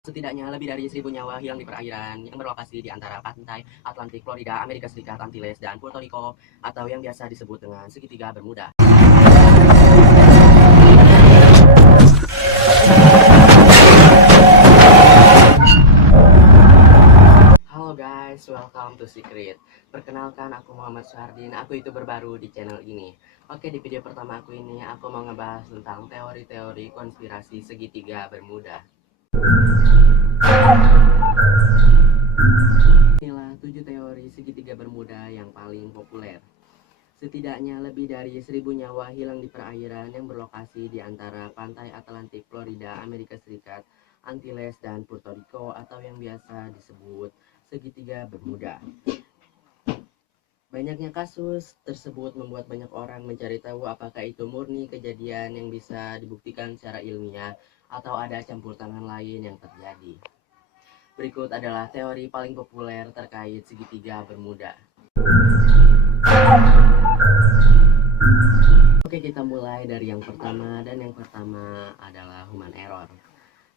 Setidaknya lebih dari 1.000 nyawa hilang di perairan yang berlokasi di antara pantai Atlantik, Florida, Amerika Serikat, Antilles, dan Puerto Rico atau yang biasa disebut dengan segitiga Bermuda. Halo guys, welcome to Secret. Perkenalkan, aku Muhammad Syahardin. Aku YouTuber baru di channel ini. Oke, di video pertama aku ini aku mau ngebahas tentang teori-teori konspirasi segitiga Bermuda. Inilah 7 teori segitiga Bermuda yang paling populer. Setidaknya lebih dari 1.000 nyawa hilang di perairan yang berlokasi di antara pantai Atlantik, Florida, Amerika Serikat, Antilles, dan Puerto Rico atau yang biasa disebut segitiga Bermuda. Banyaknya kasus tersebut membuat banyak orang mencari tahu apakah itu murni kejadian yang bisa dibuktikan secara ilmiah atau ada campur tangan lain yang terjadi. Berikut adalah teori paling populer terkait segitiga Bermuda. Oke, kita mulai dari yang pertama, dan yang pertama adalah human error.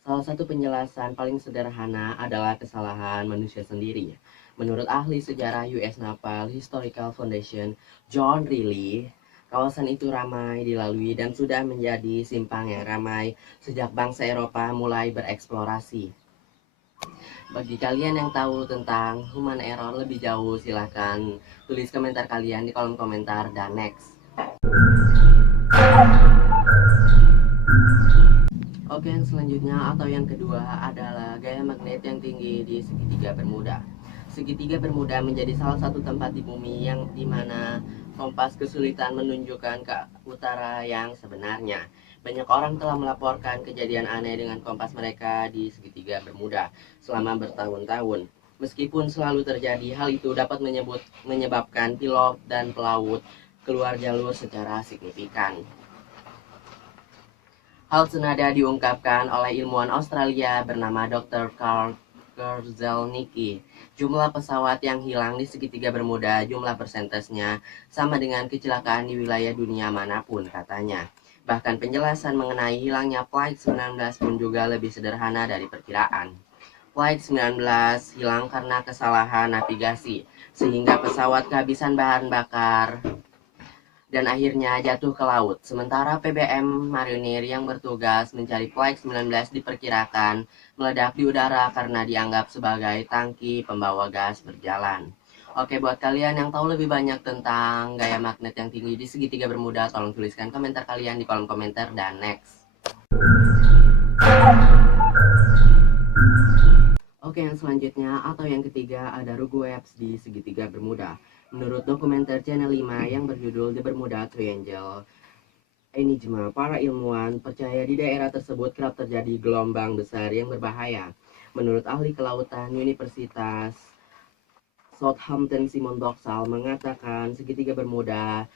Salah satu penjelasan paling sederhana adalah kesalahan manusia sendiri. Menurut ahli sejarah US Naval Historical Foundation, John Riley, kawasan itu ramai dilalui dan sudah menjadi simpang yang ramai sejak bangsa Eropa mulai bereksplorasi. Bagi kalian yang tahu tentang human error lebih jauh, silahkan tulis komentar kalian di kolom komentar dan next. Oke, yang selanjutnya atau yang kedua adalah gaya magnet yang tinggi di segitiga Bermuda. Segitiga Bermuda menjadi salah satu tempat di bumi yang dimana kompas kesulitan menunjukkan ke utara yang sebenarnya. Banyak orang telah melaporkan kejadian aneh dengan kompas mereka di segitiga Bermuda selama bertahun-tahun. Meskipun selalu terjadi, hal itu dapat menyebabkan pilot dan pelaut keluar jalur secara signifikan. Hal senada diungkapkan oleh ilmuwan Australia bernama Dr. Carl Kerzelnicki. Jumlah pesawat yang hilang di segitiga Bermuda, jumlah persentasenya sama dengan kecelakaan di wilayah dunia manapun, katanya. Bahkan penjelasan mengenai hilangnya Flight 19 pun juga lebih sederhana dari perkiraan. Flight 19 hilang karena kesalahan navigasi, sehingga pesawat kehabisan bahan bakar dan akhirnya jatuh ke laut. Sementara PBM Marinir yang bertugas mencari Flight 19 diperkirakan meledak di udara karena dianggap sebagai tangki pembawa gas berjalan. Oke, buat kalian yang tahu lebih banyak tentang gaya magnet yang tinggi di segitiga Bermuda, tolong tuliskan komentar kalian di kolom komentar dan next. Oke, yang selanjutnya atau yang ketiga ada Rugo Webs di segitiga Bermuda. Menurut dokumenter Channel 5 yang berjudul The Bermuda Triangle Enigma, para ilmuwan percaya di daerah tersebut kerap terjadi gelombang besar yang berbahaya. Menurut ahli kelautan Universitas Southampton Simon Doxal mengatakan segitiga Bermuda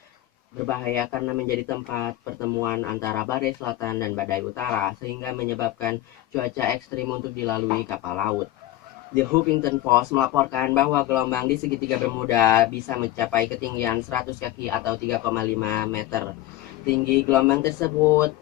berbahaya karena menjadi tempat pertemuan antara badai selatan dan badai utara, sehingga menyebabkan cuaca ekstrim untuk dilalui kapal laut. The Huffington Post melaporkan bahwa gelombang di segitiga Bermuda bisa mencapai ketinggian 100 kaki atau 3,5 meter. Tinggi gelombang tersebut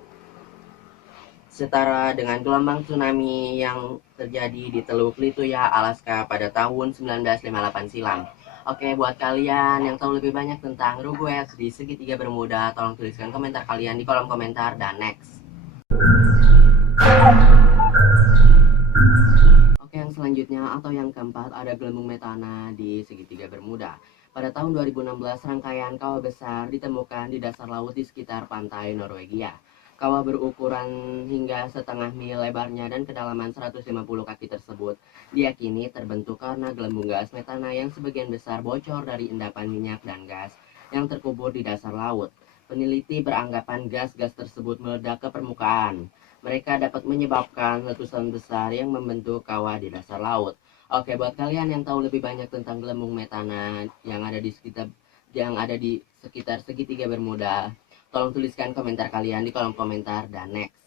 setara dengan gelombang tsunami yang terjadi di Teluk Lituya, Alaska pada tahun 1958 silam. Oke, buat kalian yang tahu lebih banyak tentang Ruguet di segitiga Bermuda, tolong tuliskan komentar kalian di kolom komentar dan next. Oke, yang selanjutnya atau yang keempat ada gelembung metana di segitiga Bermuda. Pada tahun 2016, rangkaian kawah besar ditemukan di dasar laut di sekitar pantai Norwegia. Kawah berukuran hingga setengah mil lebarnya dan kedalaman 150 kaki tersebut diyakini terbentuk karena gelembung gas metana yang sebagian besar bocor dari endapan minyak dan gas yang terkubur di dasar laut. Peneliti beranggapan gas-gas tersebut meledak ke permukaan. Mereka dapat menyebabkan letusan besar yang membentuk kawah di dasar laut. Oke, buat kalian yang tahu lebih banyak tentang gelembung metana yang ada di sekitar segitiga Bermuda, tolong tuliskan komentar kalian di kolom komentar dan next.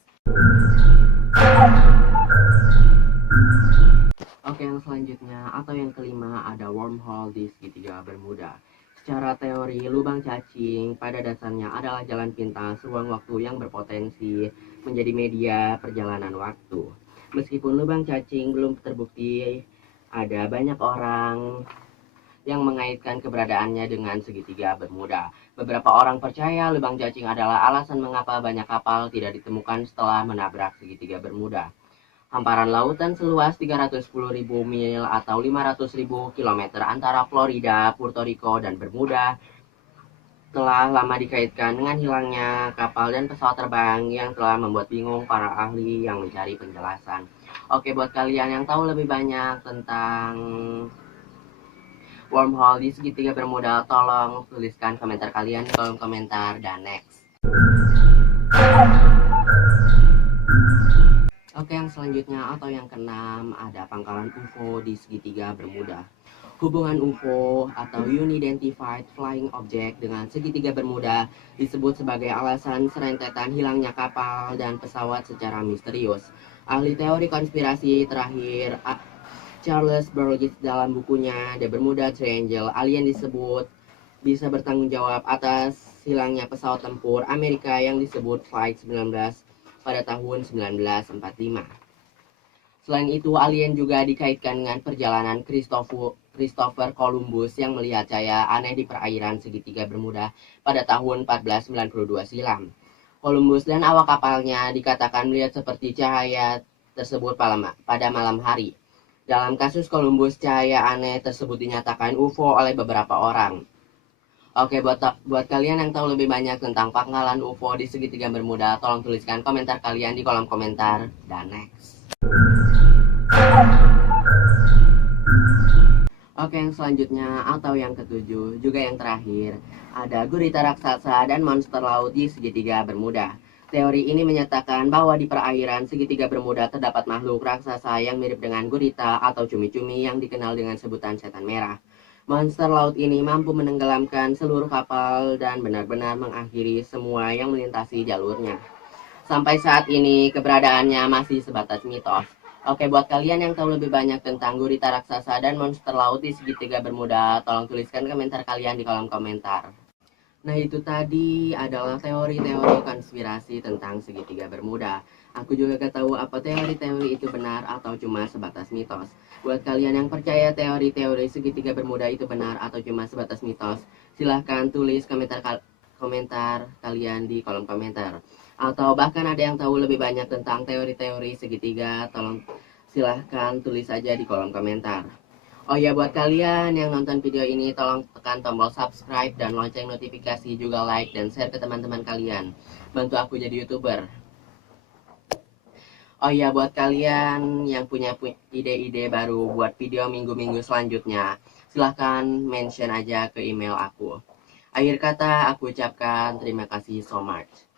Oke, yang selanjutnya atau yang kelima ada wormhole di segitiga Bermuda. Secara teori, lubang cacing pada dasarnya adalah jalan pintas ruang waktu yang berpotensi menjadi media perjalanan waktu. Meskipun lubang cacing belum terbukti, ada banyak orang yang mengaitkan keberadaannya dengan segitiga Bermuda. Beberapa orang percaya lubang cacing adalah alasan mengapa banyak kapal tidak ditemukan setelah menabrak segitiga Bermuda. Hamparan lautan seluas 310.000 mil atau 500.000 kilometer antara Florida, Puerto Rico, dan Bermuda telah lama dikaitkan dengan hilangnya kapal dan pesawat terbang yang telah membuat bingung para ahli yang mencari penjelasan. Oke, buat kalian yang tahu lebih banyak tentang wormhole di segitiga Bermuda, tolong tuliskan komentar kalian di kolom komentar, dan next. Oke, yang selanjutnya atau yang keenam ada pangkalan UFO di segitiga Bermuda. Hubungan UFO atau Unidentified Flying Object dengan segitiga Bermuda disebut sebagai alasan serentetan hilangnya kapal dan pesawat secara misterius. Ahli teori konspirasi terakhir Charles Burgess dalam bukunya The Bermuda Triangle, alien disebut bisa bertanggung jawab atas hilangnya pesawat tempur Amerika yang disebut Flight 19 pada tahun 1945. Selain itu, alien juga dikaitkan dengan perjalanan Christopher Columbus yang melihat cahaya aneh di perairan segitiga Bermuda pada tahun 1492 silam. Columbus dan awak kapalnya dikatakan melihat seperti cahaya tersebut pada malam hari. Dalam kasus Columbus, cahaya aneh tersebut dinyatakan UFO oleh beberapa orang. Oke, buat kalian yang tahu lebih banyak tentang pangkalan UFO di segitiga Bermuda, tolong tuliskan komentar kalian di kolom komentar, dan next. Oke, yang selanjutnya atau yang ketujuh, juga yang terakhir, ada gurita raksasa dan monster laut di segitiga Bermuda. Teori ini menyatakan bahwa di perairan segitiga Bermuda terdapat makhluk raksasa yang mirip dengan gurita atau cumi-cumi yang dikenal dengan sebutan setan merah. Monster laut ini mampu menenggelamkan seluruh kapal dan benar-benar mengakhiri semua yang melintasi jalurnya. Sampai saat ini keberadaannya masih sebatas mitos. Oke, buat kalian yang tahu lebih banyak tentang gurita raksasa dan monster laut di segitiga Bermuda, tolong tuliskan komentar kalian di kolom komentar. Nah, itu tadi adalah teori-teori konspirasi tentang segitiga Bermuda. Aku juga gak tahu apa teori-teori itu benar atau cuma sebatas mitos. Buat kalian yang percaya teori-teori segitiga Bermuda itu benar atau cuma sebatas mitos, silahkan tulis komentar kalian di kolom komentar. Atau bahkan ada yang tahu lebih banyak tentang teori-teori segitiga, tolong silahkan tulis saja di kolom komentar. Oh ya, buat kalian yang nonton video ini, tolong tekan tombol subscribe dan lonceng notifikasi, juga like dan share ke teman-teman kalian. Bantu aku jadi YouTuber. Oh ya, buat kalian yang punya ide-ide baru buat video minggu-minggu selanjutnya, silahkan mention aja ke email aku. Akhir kata, aku ucapkan terima kasih so much.